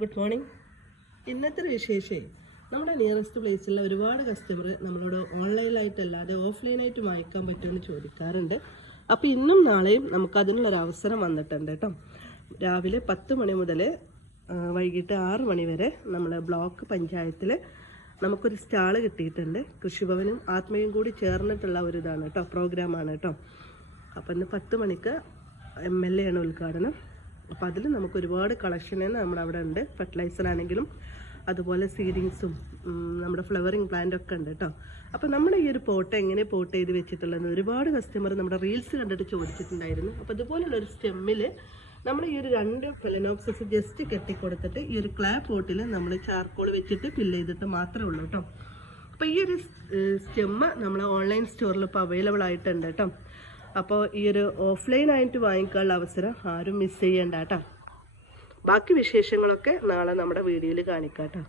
Good morning. ഇന്നത്തെ വിശേഷം നമ്മുടെ നിയറസ്റ്റ് പ്ലേസിലുള്ള ഒരുപാട് കസ്റ്റമർ നമ്മളോട് ഓൺലൈനായിട്ടല്ലാതെ ഓഫ്ലൈനായിട്ട് വാങ്ങിക്കാൻ പറ്റുമെന്ന് ചോദിക്കാറുണ്ട്. അപ്പോൾ ഇന്നും നാളെയും നമുക്ക് അതിനുള്ളൊരു അവസരം വന്നിട്ടുണ്ട് കേട്ടോ. രാവിലെ 10 മണി മുതൽ വൈകിട്ട് 6 മണി വരെ നമ്മൾ ബ്ലോക്ക് പഞ്ചായത്തിൽ നമുക്കൊരു സ്റ്റാള് കിട്ടിയിട്ടുണ്ട്. കൃഷിഭവനും ആത്മയും കൂടി ചേർന്നിട്ടുള്ള ഒരു ഇതാണ് കേട്ടോ, പ്രോഗ്രാമാണ് കേട്ടോ. അപ്പോൾ ഇന്ന് 10 മണിക്ക് MLA ആണ് ഉദ്ഘാടനം. അപ്പോൾ അതിൽ നമുക്ക് ഒരുപാട് കളക്ഷൻ നമ്മളവിടെ ഉണ്ട്. ഫെർട്ടിലൈസർ ആണെങ്കിലും അതുപോലെ സീഡിങ്സും നമ്മുടെ ഫ്ലവറിങ് പ്ലാന്റ് ഒക്കെ ഉണ്ട് കേട്ടോ. അപ്പോൾ നമ്മുടെ ഈ ഒരു പോട്ട് എങ്ങനെ പോട്ട് ചെയ്ത് വെച്ചിട്ടുള്ളത് ഒരുപാട് കസ്റ്റമർ നമ്മുടെ റീൽസ് കണ്ടിട്ട് ചോദിച്ചിട്ടുണ്ടായിരുന്നു. അപ്പോൾ അതുപോലുള്ളൊരു സ്റ്റെമ്മിൽ നമ്മൾ ഈ ഒരു 2 ഫെലനോപ്സിസ് ജസ്റ്റ് കെട്ടിക്കൊടുത്തിട്ട് ഈ ഒരു ക്ലേ പോട്ടിൽ നമ്മൾ ചാർക്കോൾ വെച്ചിട്ട് ഫില്ല് ചെയ്തിട്ട് മാത്രമേ ഉള്ളൂ കേട്ടോ. അപ്പോൾ ഈ ഒരു സ്റ്റെമ്മ് നമ്മൾ ഓൺലൈൻ സ്റ്റോറിൽ ഇപ്പോൾ അവൈലബിൾ ആയിട്ടുണ്ട് കേട്ടോ. അപ്പോൾ ഈ ഒരു ഓഫ്ലൈനായിട്ട് വാങ്ങിക്കാനുള്ള അവസരം ആരും മിസ് ചെയ്യണ്ട കേട്ടോ. ബാക്കി വിശേഷങ്ങളൊക്കെ നാളെ നമ്മുടെ വീഡിയോയിൽ കാണിക്കാം കേട്ടോ.